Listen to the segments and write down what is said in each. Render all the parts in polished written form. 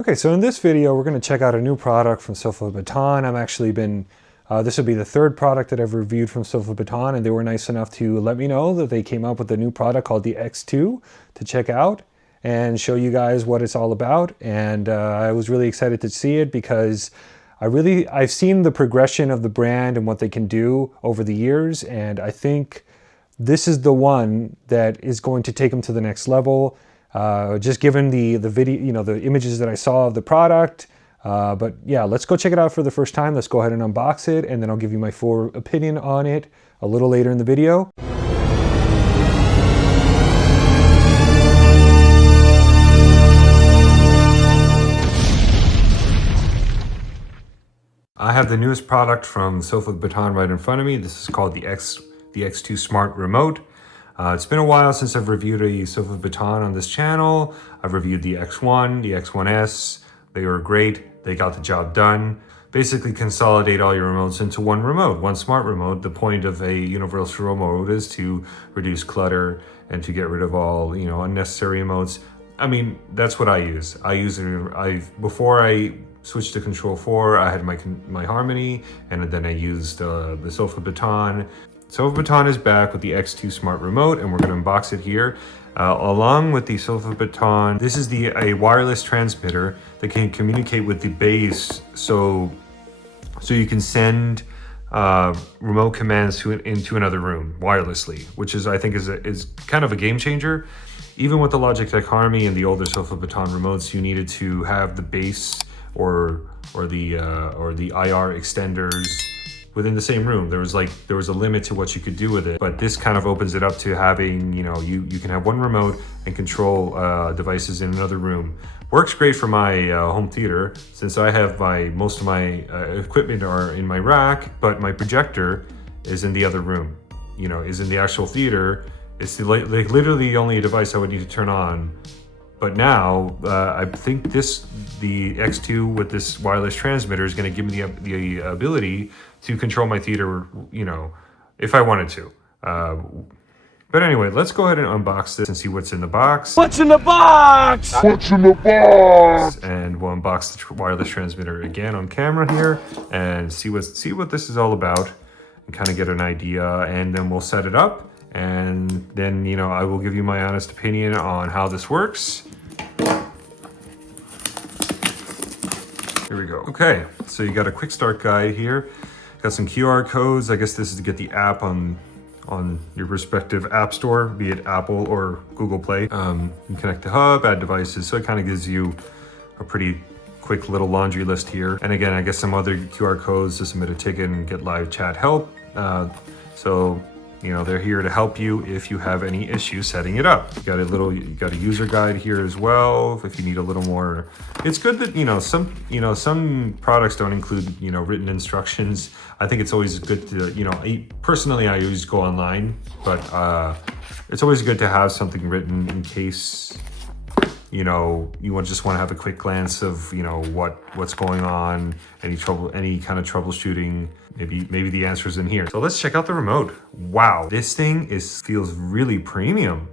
Okay, so in this video, we're going to check out a new product from SofaBaton. This will be the third product that I've reviewed from SofaBaton, and they were nice enough to let me know that they came up with a new product called the X2 to check out and show you guys what it's all about. And I was really excited to see it because I've seen the progression of the brand and what they can do over the years, and I think this is the one that is going to take them to the next level. Just given the video, the images that I saw of the product. But yeah, let's go check it out for the first time. Let's go ahead and unbox it, and then I'll give you my full opinion on it a little later in the video. I have the newest product from SofaBaton right in front of me. This is called the X2 Smart Remote. It's been a while since I've reviewed a SofaBaton on this channel. I've reviewed the X1, the X1S. They were great. They got the job done. Basically consolidate all your remotes into one remote, one smart remote. The point of a universal remote is to reduce clutter and to get rid of all, unnecessary remotes. I mean, that's what I use. Before I switched to Control4, I had my Harmony, and then I used the SofaBaton. SofaBaton is back with the X2 Smart Remote, and we're going to unbox it here. Along with the SofaBaton, this is a wireless transmitter that can communicate with the base, so you can send remote commands into another room wirelessly, which I think is kind of a game changer. Even with the Logitech Harmony and the older SofaBaton remotes, you needed to have the base or the IR extenders within the same room. There was a limit to what you could do with it, but this kind of opens it up to having, you can have one remote and control devices in another room. Works great for my home theater, since I have most of my equipment are in my rack, but my projector is in the other room, is in the actual theater. It's literally the only device I would need to turn on. But now, I think the X2 with this wireless transmitter is going to give me the ability to control my theater, if I wanted to. But anyway, let's go ahead and unbox this and see what's in the box. What's in the box? What's in the box? And we'll unbox the wireless transmitter again on camera here and see what this is all about and kind of get an idea. And then we'll set it up. And then, I will give you my honest opinion on how this works. Here we go. Okay, so you got a quick start guide here. Got some QR codes. I guess this is to get the app on your respective app store, be it Apple or Google Play. You can connect the hub, add devices. So it kind of gives you a pretty quick little laundry list here. And again, I guess some other QR codes to submit a ticket and get live chat help. They're here to help you if you have any issues setting it up. You got a user guide here as well if you need a little more. It's good that some products don't include written instructions. I think it's always good to personally I always go online, but it's always good to have something written in case you just want to have a quick glance of what's going on, any kind of troubleshooting. Maybe the answer's in here. So let's check out the remote. Wow, this thing feels really premium.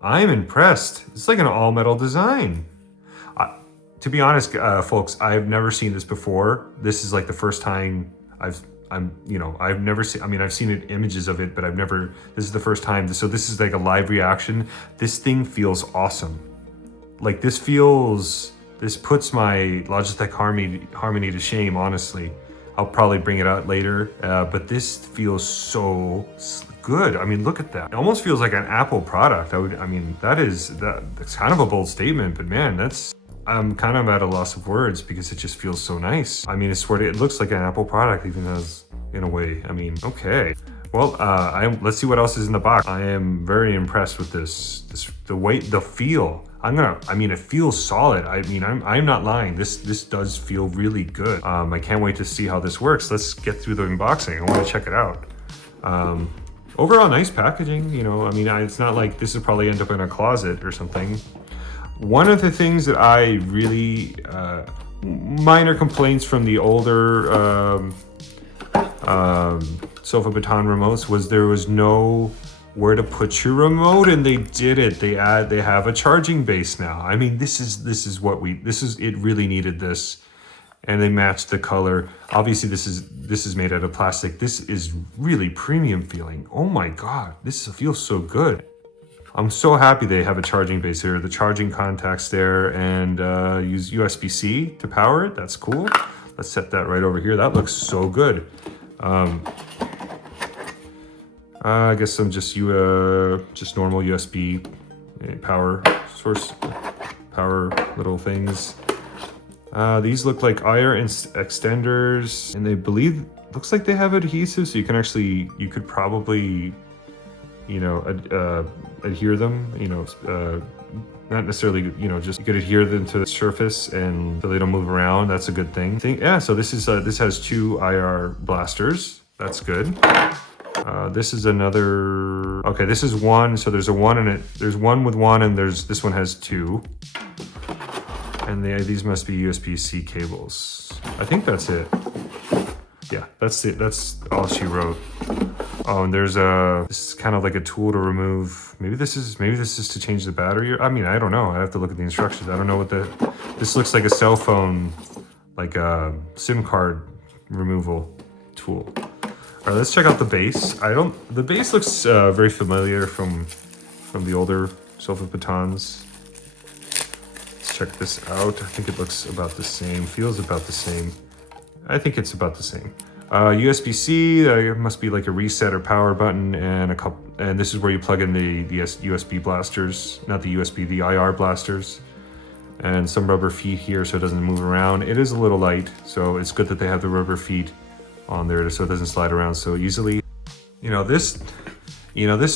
I'm impressed. It's like an all metal design. To be honest, folks, I've never seen this before. This is like the first time I've never seen. I mean, I've seen images of it, but this is the first time. So this is like a live reaction. This thing feels awesome. Like this puts my Logitech Harmony to shame, honestly. I'll probably bring it out later, but this feels so good. I mean, look at that. It almost feels like an Apple product. That's kind of a bold statement, but man, I'm kind of at a loss of words because it just feels so nice. I mean, it looks like an Apple product, even as in a way. I mean, okay. Well, let's see what else is in the box. I am very impressed with the weight, the feel. It feels solid. I'm not lying. This does feel really good. I can't wait to see how this works. Let's get through the unboxing. I want to check it out. Overall, nice packaging. It's not like this will probably end up in a closet or something. One of the things that I really, minor complaints from the older SofaBaton remotes was there was no where to put your remote, and they did it. They have a charging base now. I mean, this is it really needed this. And they matched the color. Obviously this is made out of plastic. This is really premium feeling. Oh my God, this feels so good. I'm so happy they have a charging base here. The charging contacts there, and use USB-C to power it. That's cool. Let's set that right over here. That looks so good. I guess some just normal USB power source, power little things. These look like IR extenders, and they looks like they have adhesive, so you could probably, you know, adhere them, you know, not necessarily, you know, just you could adhere them to the surface and so they don't move around. That's a good thing. Yeah, so this has 2 IR blasters. That's good. This is another, okay, this is 1, so there's a 1 in it. There's 1 with 1, and this one has 2. And these must be USB-C cables. I think that's it. Yeah, that's it. That's all she wrote. Oh, and this is kind of like a tool to remove. Maybe this is to change the battery. I mean, I don't know. I have to look at the instructions. I don't know what this looks like a cell phone, like a SIM card removal tool. All right, let's check out the base. The base looks very familiar from the older SofaBatons. Check this out. I think it looks about the same, feels about the same. I think it's about the same. USB-C, it must be like a reset or power button, and this is where you plug in the USB blasters, not the USB, the IR blasters. And some rubber feet here so it doesn't move around. It is a little light, so it's good that they have the rubber feet on there so it doesn't slide around so easily. This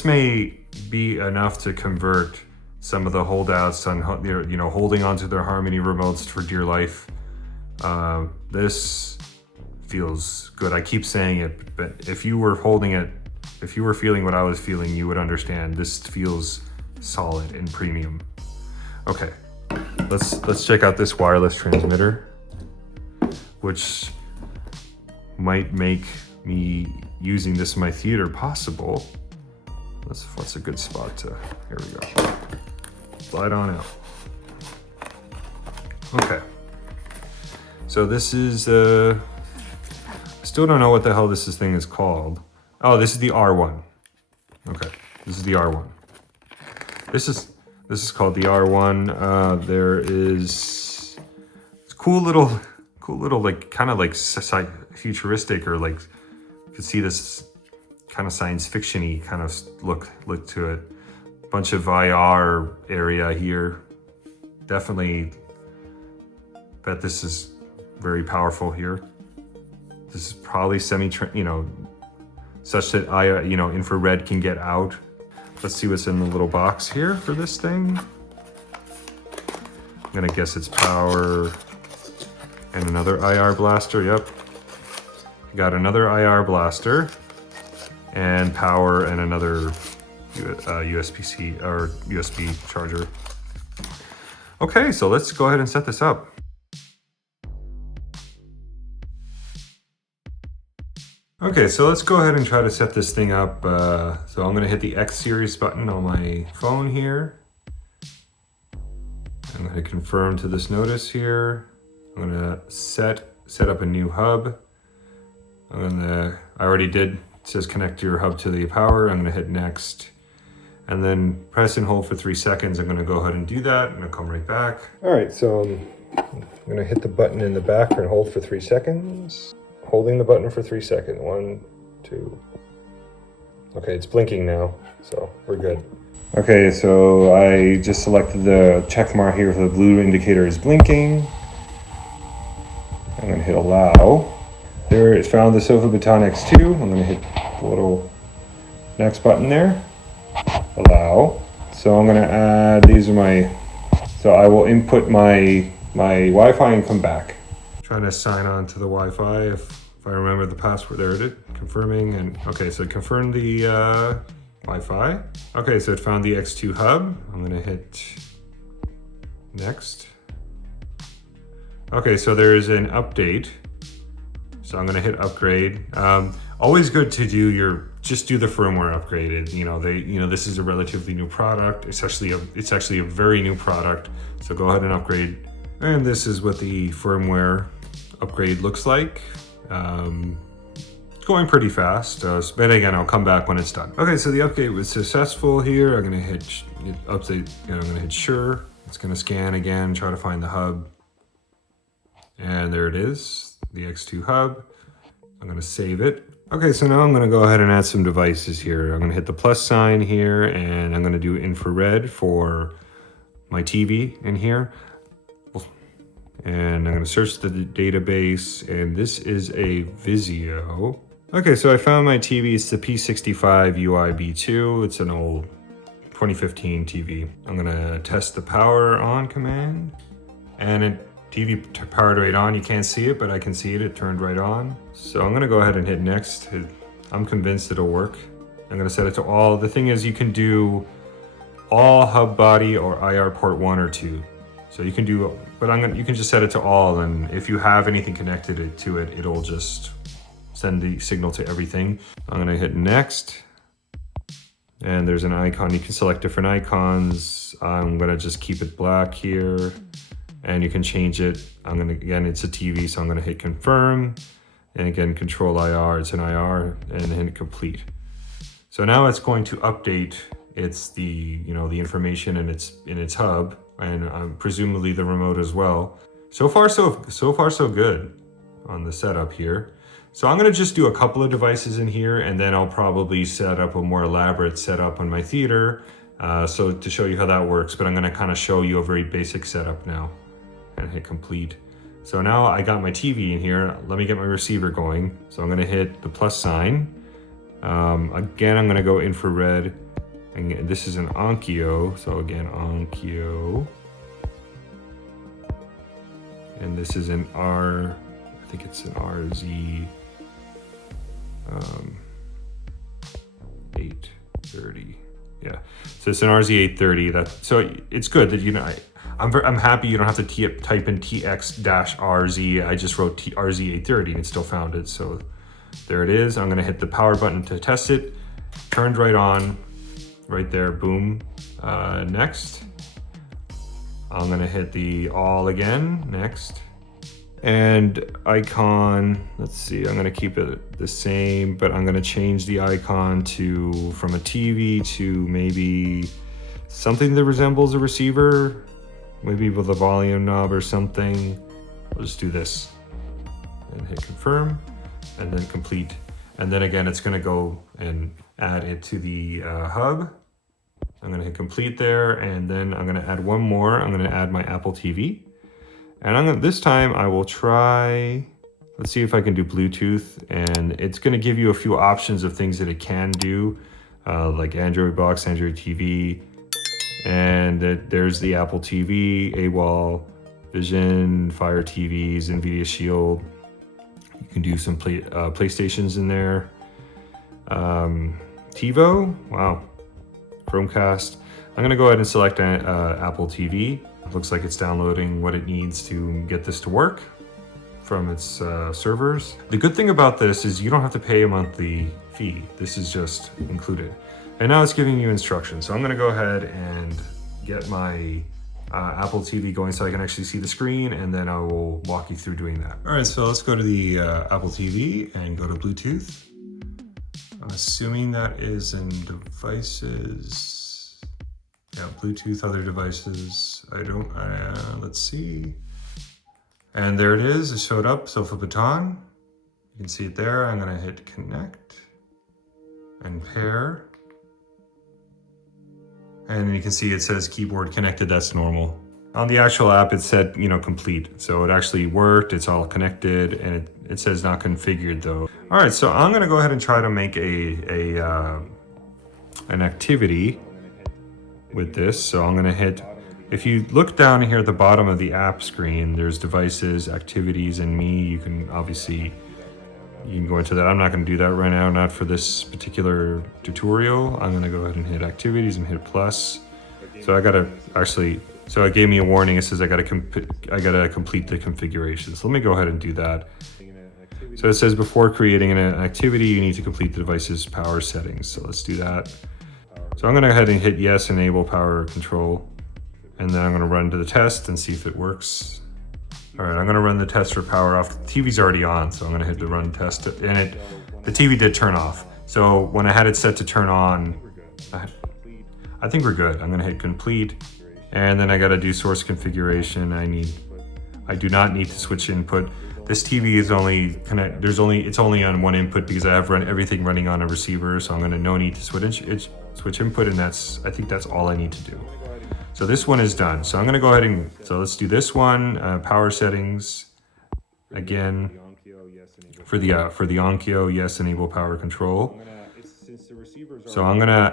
may be enough to convert some of the holdouts on, holding onto their Harmony remotes for dear life. This feels good. I keep saying it, but if you were holding it, if you were feeling what I was feeling, you would understand. This feels solid and premium. Okay, let's check out this wireless transmitter, which might make me using this in my theater possible. What's a good spot to, here we go. Slide on out. Okay. So this is, still don't know what the hell this thing is called. Oh, this is the R1. Okay, this is the R1. This is called the R1. There is cool little, like, kind of like futuristic, or like, you could see this kind of science fiction-y kind of look to it. Bunch of IR area here. Definitely bet this is very powerful here. This is probably such that infrared can get out. Let's see what's in the little box here for this thing. I'm gonna guess it's power and another IR blaster. Yep. Got another IR blaster and power and another USB-C or USB charger. Okay, so let's go ahead and set this up. Okay, so let's go ahead and try to set this thing up. So I'm gonna hit the X series button on my phone here. I'm gonna confirm to this notice here. I'm gonna set up a new hub. I already did. It says connect your hub to the power. I'm gonna hit next. And then press and hold for 3 seconds. I'm gonna go ahead and do that. I'm gonna come right back. All right, so I'm gonna hit the button in the back and hold for 3 seconds. Holding the button for 3 seconds. 1, 2. Okay, it's blinking now, so we're good. Okay, so I just selected the check mark here for the blue indicator is blinking. I'm gonna hit allow. There, it found the SofaBaton X2. I'm gonna hit the little next button there. Allow. So I'm gonna add, so I will input my Wi-Fi and come back. Trying to sign on to the Wi-Fi if I remember the password. There it is, confirming, and okay, so confirm the Wi-Fi. Okay, so it found the X2 hub. I'm gonna hit next. Okay, so there is an update. So I'm gonna hit upgrade. always good to just do the firmware upgrade. This is a relatively new product. It's actually a very new product. So go ahead and upgrade. And this is what the firmware upgrade looks like. It's going pretty fast. But again, I'll come back when it's done. Okay, so the upgrade was successful here. I'm gonna hit update. I'm gonna hit sure. It's gonna scan again, try to find the hub. And there it is, the X2 hub. I'm gonna save it. Okay, so now I'm gonna go ahead and add some devices here. I'm gonna hit the plus sign here, and I'm gonna do infrared for my TV in here. And I'm gonna search the database, and this is a Vizio. Okay, so I found my TV. It's the P65 UIB2. It's an old 2015 TV. I'm gonna test the power on command, and TV powered right on. You can't see it, but I can see it. It turned right on. So I'm gonna go ahead and hit next. I'm convinced it'll work. I'm gonna set it to all. The thing is, you can do all hub body or IR port 1 or 2. So you can do, but you can just set it to all, and if you have anything connected to it, it'll just send the signal to everything. I'm gonna hit next. And there's an icon. You can select different icons. I'm gonna just keep it black here. And you can change it. Again, it's a TV, so I'm gonna hit confirm. And again, control IR, it's an IR, and hit complete. So now it's going to update the information in its hub, and presumably the remote as well. So far so good on the setup here. So I'm gonna just do a couple of devices in here, and then I'll probably set up a more elaborate setup on my theater, so to show you how that works. But I'm gonna kind of show you a very basic setup now. And hit complete. So now I got my TV in here. Let me get my receiver going. So I'm gonna hit the plus sign. Again, I'm gonna go infrared. And this is an Onkyo. So again, Onkyo. And this is an I think it's an RZ 830. Yeah. So it's an RZ830. So it's good that I'm happy you don't have to type in TX-RZ. I just wrote RZ830 and it still found it. So there it is. I'm gonna hit the power button to test it. Turned right on, right there, boom. Next. I'm gonna hit the all again, next. And icon, let's see, I'm gonna keep it the same, but I'm gonna change the icon from a TV to maybe something that resembles a receiver. Maybe with a volume knob or something. I'll just do this and hit confirm and then complete. And then again, it's gonna go and add it to the hub. I'm gonna hit complete there, and then I'm gonna add one more. I'm gonna add my Apple TV. And this time I will try, let's see if I can do Bluetooth, and it's gonna give you a few options of things that it can do, like Android box, Android TV, and there's the Apple TV, AWOL, Vision, Fire TVs, NVIDIA Shield. You can do some PlayStations in there. TiVo, wow, Chromecast. I'm gonna go ahead and select Apple TV. It looks like it's downloading what it needs to get this to work from its servers. The good thing about this is you don't have to pay a monthly fee. This is just included. And now it's giving you instructions. So I'm gonna go ahead and get my Apple TV going so I can actually see the screen, and then I will walk you through doing that. All right, so let's go to the Apple TV and go to Bluetooth. I'm assuming that is in devices. Yeah, Bluetooth, other devices. Let's see. And there it is, it showed up, SofaBaton. You can see it there. I'm gonna hit connect and pair. And you can see it says keyboard connected, that's normal. On the actual app, it said, complete. So it actually worked, it's all connected, and it says not configured though. All right, so I'm gonna go ahead and try to make an activity with this. So I'm gonna hit, if you look down here at the bottom of the app screen, there's devices, activities, and me. You can go into that. I'm not gonna do that right now, not for this particular tutorial. I'm gonna go ahead and hit activities and hit plus. So so it gave me a warning. It says I gotta complete the configuration. So let me go ahead and do that. So it says before creating an activity, you need to complete the device's power settings. So let's do that. So I'm gonna go ahead and hit yes, enable power control. And then I'm gonna run to the test and see if it works. All right, I'm gonna run the test for power off. The TV's already on, so I'm gonna hit the run test. And the TV did turn off. So when I had it set to turn on, I think we're good. I'm gonna hit complete. And then I gotta do source configuration. I do not need to switch input. This TV is only it's only on one input because I have everything running on a receiver. So I'm gonna no need to switch input, and I think that's all I need to do. So this one is done. So I'm gonna go ahead so let's do this one, power settings. Again, for the Onkyo, yes, enable power control. So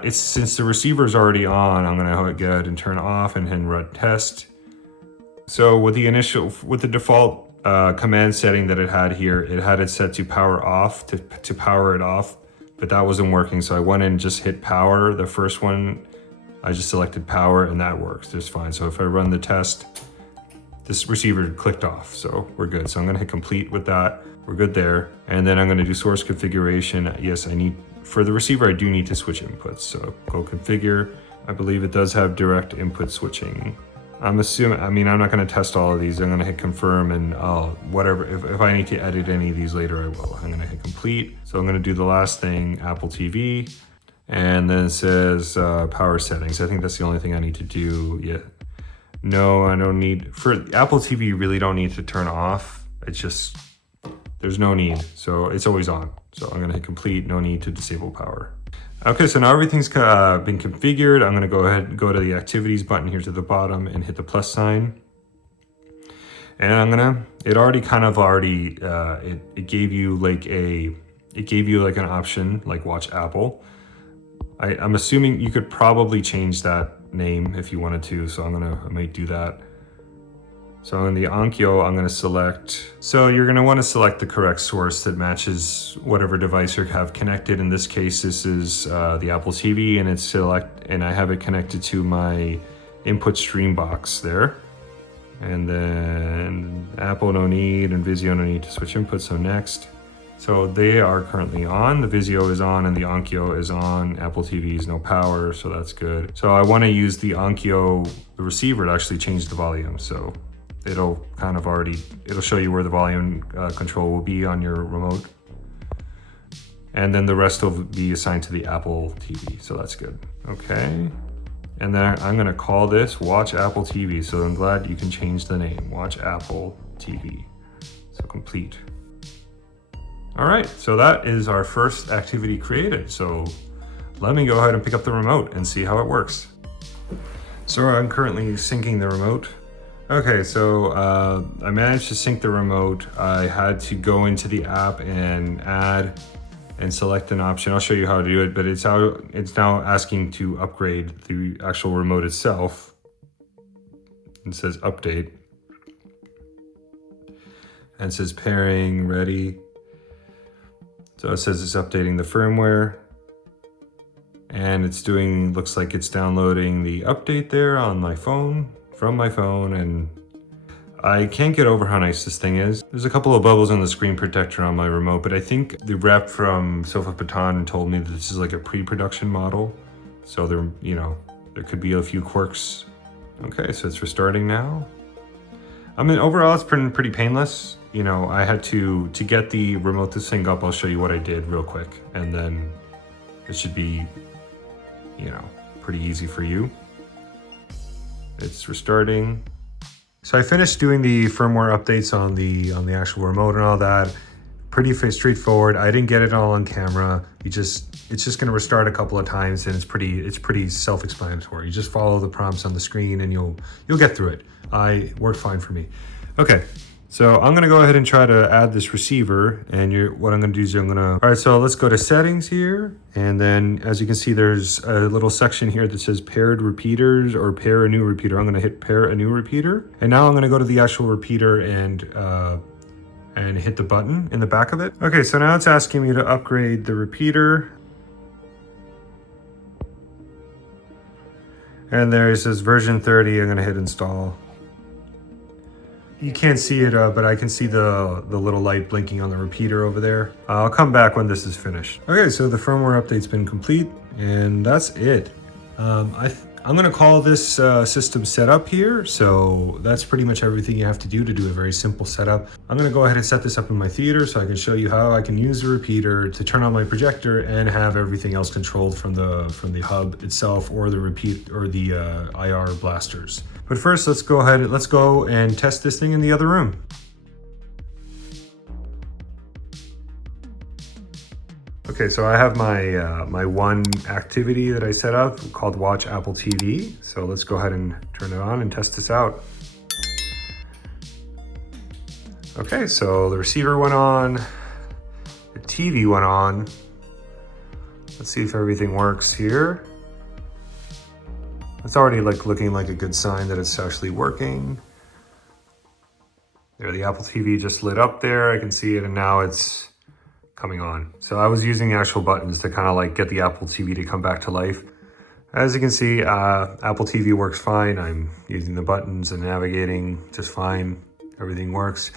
since the receiver's already on, I'm gonna go ahead and turn off and hit run test. So with the default command setting that it had here, it had it set to power off, to power it off, but that wasn't working. So I went and just hit power. The first one, I just selected power and that works just fine. So if I run the test, this receiver clicked off, so we're good. So I'm gonna hit complete with that. We're good there. And then I'm gonna do source configuration. Yes, for the receiver, I do need to switch inputs. So go configure. I believe it does have direct input switching. I'm not gonna test all of these. I'm gonna hit confirm and whatever. If I need to edit any of these later, I will. I'm gonna hit complete. So I'm gonna do the last thing, Apple TV. And then it says power settings. I think that's the only thing I need to do. Yeah. No, I don't need, for Apple TV, you really don't need to turn off. It's just, there's no need. So it's always on. So I'm gonna hit complete, no need to disable power. Okay, so now everything's been configured. I'm gonna go ahead and go to the activities button here to the bottom and hit the plus sign. And it gave you like an option, like watch Apple. I'm assuming you could probably change that name if you wanted to, so I might do that. So in the Onkyo, I'm gonna select, so you're gonna wanna select the correct source that matches whatever device you have connected. In this case, this is the Apple TV, and I have it connected to my input stream box there. And then Apple no need, and Vizio no need to switch inputs, so next. So they are currently on, the Vizio is on and the Onkyo is on. Apple TV is no power, so that's good. So I wanna use the Onkyo, the receiver, to actually change the volume. So it'll show you where the volume control will be on your remote. And then the rest will be assigned to the Apple TV, so that's good. Okay, and then I'm gonna call this Watch Apple TV. So I'm glad you can change the name, Watch Apple TV. So complete. All right, so that is our first activity created. So let me go ahead and pick up the remote and see how it works. So I'm currently syncing the remote. Okay, so I managed to sync the remote. I had to go into the app and add and select an option. I'll show you how to do it, but it's now asking to upgrade the actual remote itself. It says update. And it says pairing, ready. So it says it's updating the firmware. And looks like it's downloading the update there on my phone, from my phone, and I can't get over how nice this thing is. There's a couple of bubbles on the screen protector on my remote, but I think the rep from SofaBaton told me that this is like a pre-production model. So there could be a few quirks. Okay, so it's restarting now. Overall it's pretty painless. I had to get the remote to sync up. I'll show you what I did real quick, and then it should be, pretty easy for you. It's restarting. So I finished doing the firmware updates on the actual remote and all that. Pretty straightforward. I didn't get it all on camera. It's just gonna restart a couple of times, and it's pretty self-explanatory. You just follow the prompts on the screen and you'll get through it. It worked fine for me. Okay. So I'm gonna go ahead and try to add this receiver, and what I'm gonna do is all right, so let's go to settings here. And then as you can see, there's a little section here that says paired repeaters or pair a new repeater. I'm gonna hit pair a new repeater. And now I'm gonna go to the actual repeater and hit the button in the back of it. Okay, so now it's asking me to upgrade the repeater. And there it says version 30, I'm gonna hit install. You can't see it, but I can see the little light blinking on the repeater over there. I'll come back when this is finished. Okay, so the firmware update's been complete, and that's it. I'm gonna call this system setup here. So that's pretty much everything you have to do to do a very simple setup. I'm gonna go ahead and set this up in my theater so I can show you how I can use the repeater to turn on my projector and have everything else controlled from the hub itself or the repeat or the IR blasters. But first, let's go and test this thing in the other room. Okay, so I have my one activity that I set up called Watch Apple TV. So let's go ahead and turn it on and test this out. Okay, so the receiver went on, the TV went on. Let's see if everything works here. It's already looking like a good sign that it's actually working. There, the Apple TV just lit up there. I can see it, and now it's coming on. So I was using the actual buttons to kind of get the Apple TV to come back to life. As you can see, Apple TV works fine. I'm using the buttons and navigating just fine. Everything works.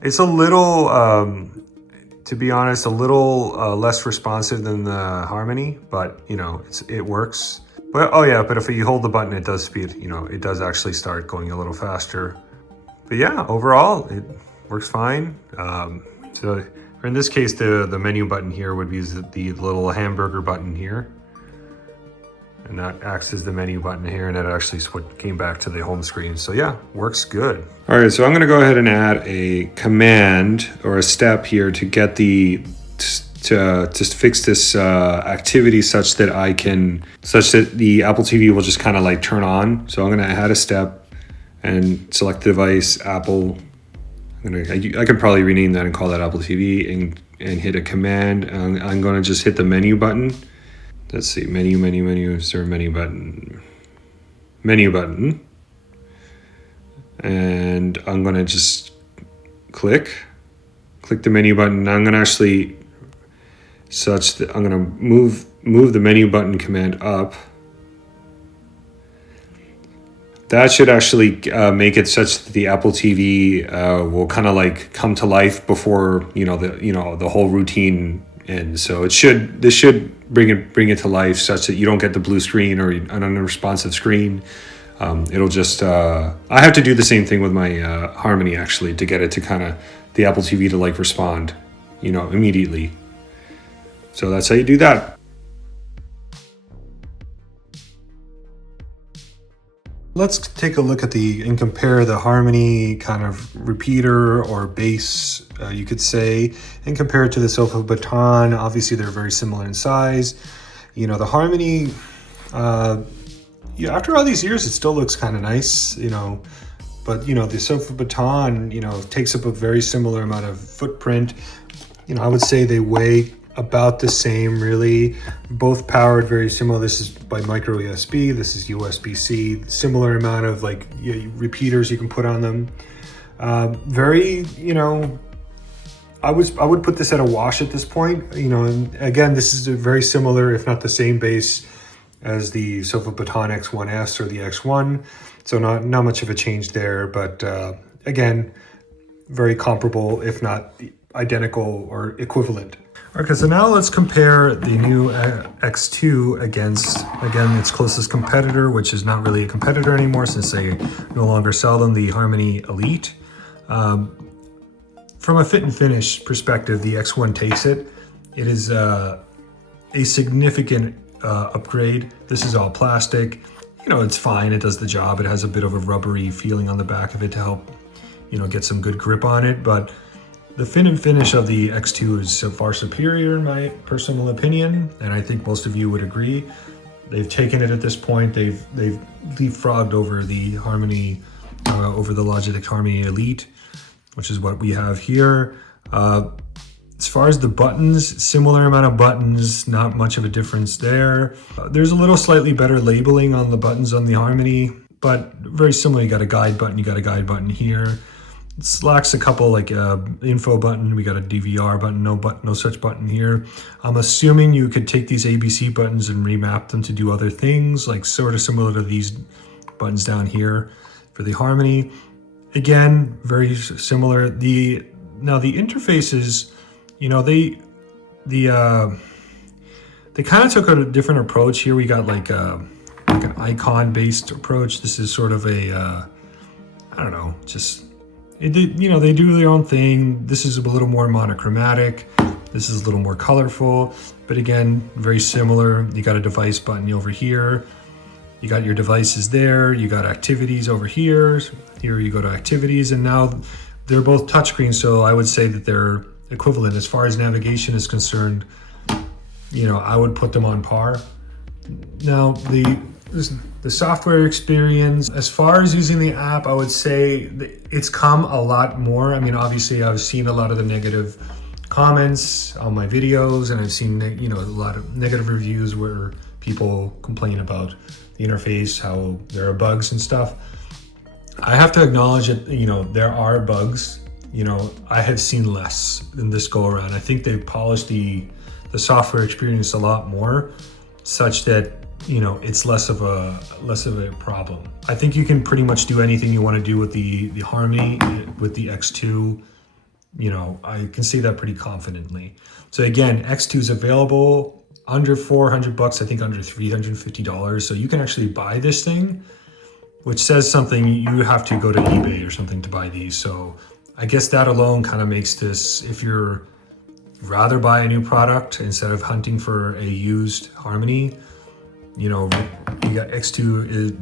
It's a little, to be honest, a little less responsive than the Harmony, but it works. But oh yeah, but if you hold the button, it does speed. It does actually start going a little faster. But yeah, overall, it works fine. So in this case, the menu button here would be the little hamburger button here. And that acts as the menu button here, and it actually came back to the home screen. So yeah, works good. All right, so I'm gonna go ahead and add a command or a step here to get to fix this activity such that the Apple TV will just kind of turn on. So I'm gonna add a step and select the device, Apple. I could probably rename that and call that Apple TV and hit a command. I'm going to just hit the menu button. Let's see, menu, is there a menu button? Menu button. And I'm going to just click the menu button. I'm going to actually I'm going to move the menu button command up. That should actually make it such that the Apple TV will kind of come to life before the whole routine ends. So this should bring it to life such that you don't get the blue screen or an unresponsive screen. It'll just I have to do the same thing with my Harmony actually to get it to the Apple TV to respond, immediately. So that's how you do that. Let's take a look at and compare the Harmony kind of repeater or bass, you could say, and compare it to the SofaBaton. Obviously, they're very similar in size. The Harmony, after all these years, it still looks kind of nice, but, the SofaBaton, takes up a very similar amount of footprint. I would say they weigh about the same, really. Both powered very similar. This is by micro USB, this is USB-C. Similar amount of repeaters you can put on them. Very, I would put this at a wash at this point. And again, this is a very similar, if not the same bass as the SofaBaton X1S or the X1. So not much of a change there, but again, very comparable, if not identical or equivalent. Okay, so now let's compare the new X2 against, again, its closest competitor, which is not really a competitor anymore since they no longer sell them, the Harmony Elite. From a fit and finish perspective, the X1 takes it. It is a significant upgrade. This is all plastic. It's fine, it does the job. It has a bit of a rubbery feeling on the back of it to help, get some good grip on it, but the fit and finish of the X2 is far superior in my personal opinion, and I think most of you would agree. They've taken it at this point. They've leapfrogged over the Harmony, over the Logitech Harmony Elite, which is what we have here. As far as the buttons, similar amount of buttons, not much of a difference there. There's a little slightly better labeling on the buttons on the Harmony, but very similar. You got a guide button, you got a guide button here. It lacks a couple info button. We got a DVR button, no such button here. I'm assuming you could take these ABC buttons and remap them to do other things, sort of similar to these buttons down here for the Harmony. Again, very similar. Now the interfaces, you know, they kind of took a different approach here. We got like an icon-based approach. This is sort of a, I don't know, just, you know, they do their own thing. This is a little more monochromatic. This is a little more colorful, but again, very similar. You got a device button over here. You got your devices there. You got activities over here. Here you go to activities, and now they're both touchscreens, so I would say that they're equivalent. As far as navigation is concerned, you know, I would put them on par. Now, the software experience, as far as using the app, I would say it's come a lot more. I mean, obviously, I've seen a lot of the negative comments on my videos, and I've seen, you know, a lot of negative reviews where people complain about the interface, how there are bugs and stuff. I have to acknowledge that, you know, there are bugs. You know, I have seen less than this go around. I think they've polished the software experience a lot more, such that, you know, it's less of a problem. I think you can pretty much do anything you want to do with the Harmony, with the X2. You know, I can say that pretty confidently. So again, X2 is available under $400, I think under $350. So you can actually buy this thing, which says something. You have to go to eBay or something to buy these. So I guess that alone kind of makes this, if you're rather buy a new product instead of hunting for a used Harmony, you know, you got X2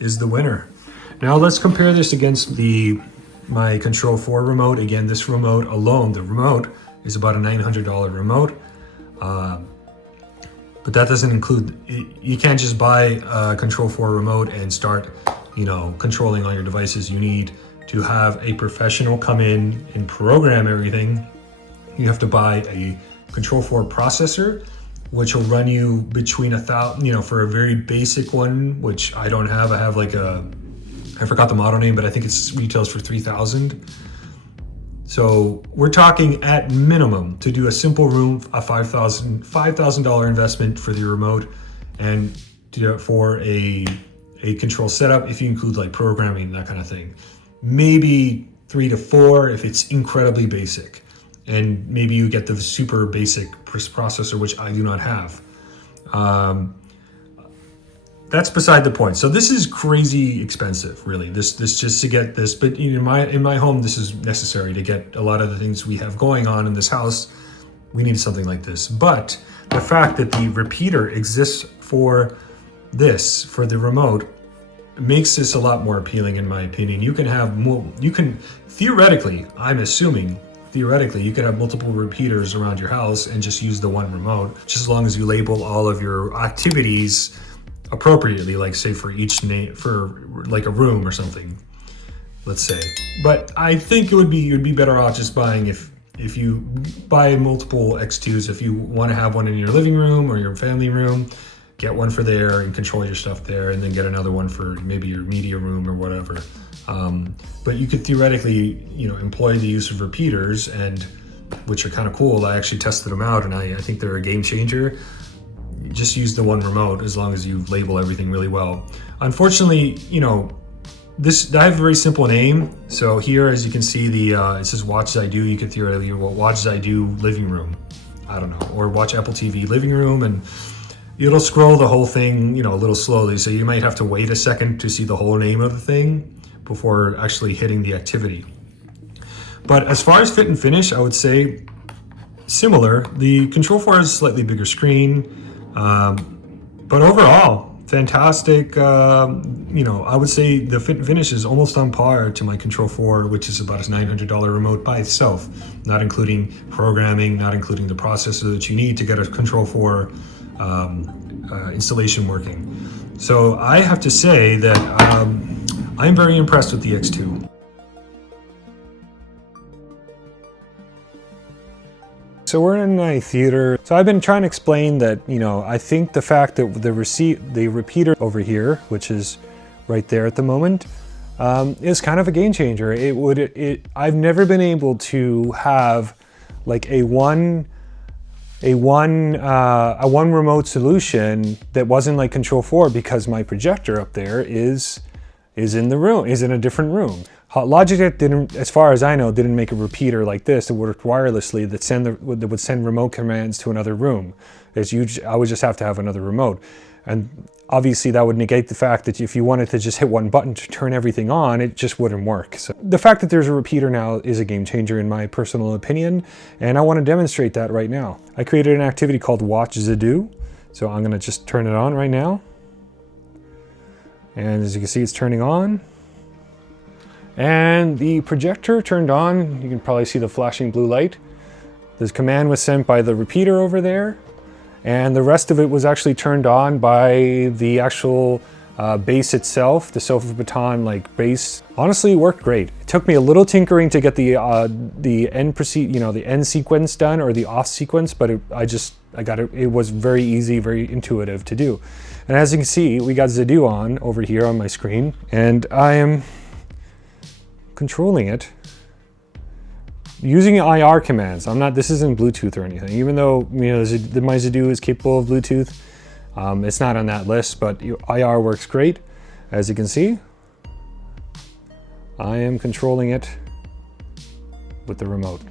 is the winner. Now let's compare this against my Control4 remote. Again, this remote alone, the remote is about a $900 remote. But that doesn't include, you can't just buy a Control4 remote and start, you know, controlling all your devices. You need to have a professional come in and program everything. You have to buy a Control4 processor, which will run you between $1,000, you know, for a very basic one, which I don't have. I have like I forgot the model name, but I think it's retails for $3,000. So we're talking at minimum to do a simple room, a $5,000 investment for the remote, and to do it for a control setup, if you include like programming, that kind of thing. Maybe 3 to 4 if it's incredibly basic. And maybe you get the super basic processor, which I do not have. That's beside the point. So this is crazy expensive, really. This just to get this, but in my home, this is necessary to get a lot of the things we have going on in this house. We need something like this. But the fact that the repeater exists for this, for the remote, makes this a lot more appealing, in my opinion. You can have more. You can theoretically, I'm assuming. Theoretically, you could have multiple repeaters around your house and just use the one remote, just as long as you label all of your activities appropriately, like say for each name, for like a room or something, let's say. But I think you'd be better off just buying, if you buy multiple X2s, if you want to have one in your living room or your family room, get one for there and control your stuff there, and then get another one for maybe your media room or whatever. But you could theoretically, you know, employ the use of repeaters, and which are kind of cool. I actually tested them out, and I think they're a game changer. You just use the one remote as long as you label everything really well. Unfortunately, you know, I have a very simple name. So here, as you can see, it says Watch as I Do. You could theoretically, well, Watch as I Do living room. I don't know, or Watch Apple TV living room, and it'll scroll the whole thing, you know, a little slowly. So you might have to wait a second to see the whole name of the thing before actually hitting the activity. But as far as fit and finish, I would say similar. The Control4 has a slightly bigger screen, but overall, fantastic. You know, I would say the fit and finish is almost on par to my Control4, which is about a $900 remote by itself, not including programming, not including the processor that you need to get a Control4 installation working. So I have to say that I'm very impressed with the X2. So we're in a theater. So I've been trying to explain that, you know, I think the fact that the repeater over here, which is right there at the moment, is kind of a game changer. I've never been able to have like a one remote solution that wasn't like Control4, because my projector up there is in the room, is in a different room. Logitech didn't, as far as I know, didn't make a repeater like this that worked wirelessly that would send remote commands to another room. I would just have to have another remote. And obviously that would negate the fact that if you wanted to just hit one button to turn everything on, it just wouldn't work. So the fact that there's a repeater now is a game changer in my personal opinion, and I want to demonstrate that right now. I created an activity called Watch Zidoo, so I'm going to just turn it on right now. And as you can see, it's turning on. And the projector turned on. You can probably see the flashing blue light. This command was sent by the repeater over there. And the rest of it was actually turned on by the actual base itself, the SofaBaton base. Honestly, it worked great. It took me a little tinkering to get the end sequence done, or the off sequence, but I got it. It was very easy, very intuitive to do. And as you can see, we got Zidoo on over here on my screen, and I am controlling it using IR commands. This isn't Bluetooth or anything, even though my Zidoo is capable of Bluetooth. It's not on that list, but IR works great. As you can see, I am controlling it with the remote.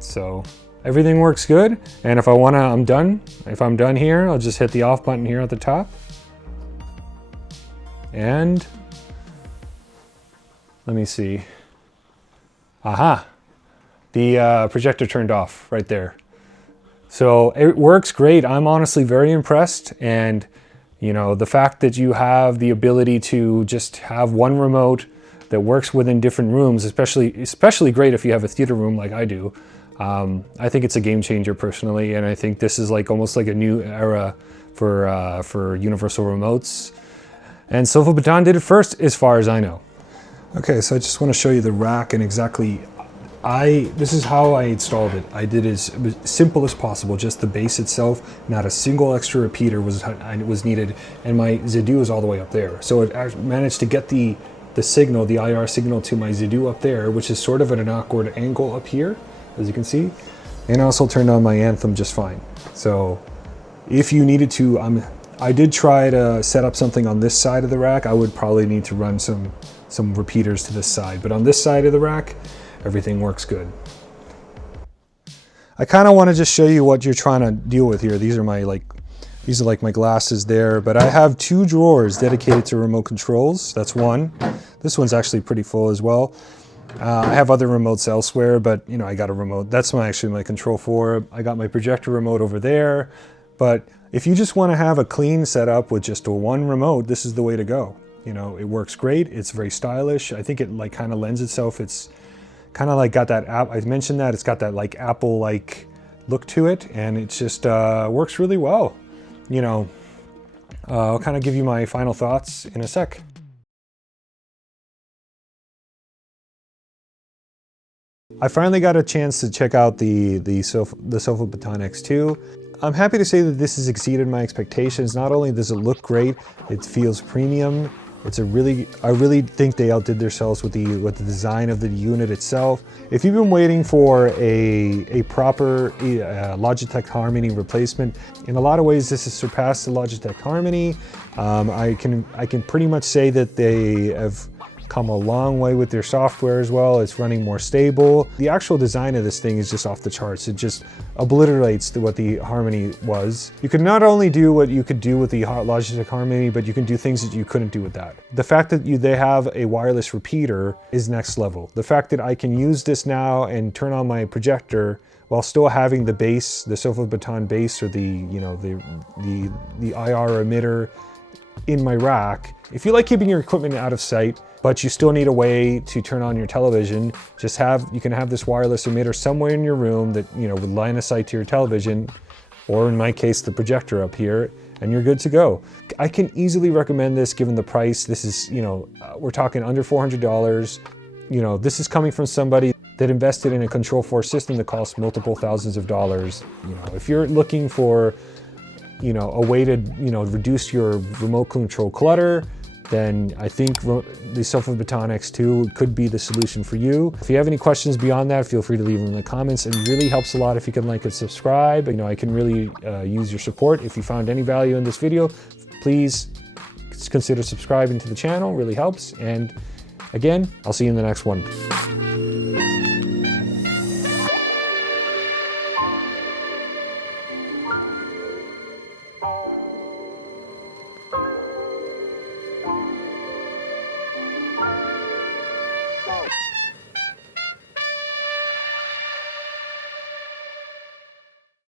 So everything works good. And if I'm done. If I'm done here, I'll just hit the off button here at the top. And let me see. Aha, the projector turned off right there. So it works great. I'm honestly very impressed. And the fact that you have the ability to just have one remote that works within different rooms, especially great if you have a theater room like I do. I think it's a game changer personally. And I think this is almost like a new era for universal remotes. And SofaBaton did it first, as far as I know. Okay, so I just want to show you the rack and exactly, this is how I installed it. I did it as simple as possible, just the base itself, not a single extra repeater was needed, and my Zidoo is all the way up there. So it managed to get the signal, the IR signal to my Zidoo up there, which is sort of at an awkward angle up here, as you can see. And I also turned on my Anthem just fine. So if you needed to, I did try to set up something on this side of the rack. I would probably need to run some repeaters to this side, but on this side of the rack, everything works good. I kind of want to just show you what you're trying to deal with here. These are my my glasses there, but I have 2 drawers dedicated to remote controls. That's one. This one's actually pretty full as well. I have other remotes elsewhere, but I got a remote. That's actually my Control4. I got my projector remote over there, but if you just want to have a clean setup with just one remote, this is the way to go. It works great. It's very stylish. I think it kind of lends itself. It's kind of got that app. I mentioned that it's got that Apple look to it, and it just works really well. I'll kind of give you my final thoughts in a sec. I finally got a chance to check out the SofaBaton X2. I'm happy to say that this has exceeded my expectations. Not only does it look great, it feels premium. I really think they outdid themselves with the design of the unit itself. If you've been waiting for a proper Logitech Harmony replacement, in a lot of ways this has surpassed the Logitech Harmony. I can pretty much say that they have come a long way with their software as well. It's running more stable. The actual design of this thing is just off the charts. It just obliterates what the Harmony was. You can not only do what you could do with the Logitech Harmony, but you can do things that you couldn't do with that. The fact that they have a wireless repeater is next level. The fact that I can use this now and turn on my projector while still having the base, the SofaBaton base, or the IR emitter in my rack. If you like keeping your equipment out of sight, but you still need a way to turn on your television, you can have this wireless emitter somewhere in your room that would line of sight to your television, or in my case, the projector up here, and you're good to go. I can easily recommend this given the price. This is, we're talking under $400. This is coming from somebody that invested in a Control4 system that costs multiple thousands of dollars. If you're looking for a way to reduce your remote control clutter, then I think the SofaBaton X2 could be the solution for you. If you have any questions beyond that, feel free to leave them in the comments. It really helps a lot if you can like and subscribe. I can really use your support. If you found any value in this video, please consider subscribing to the channel, really helps. And again, I'll see you in the next one.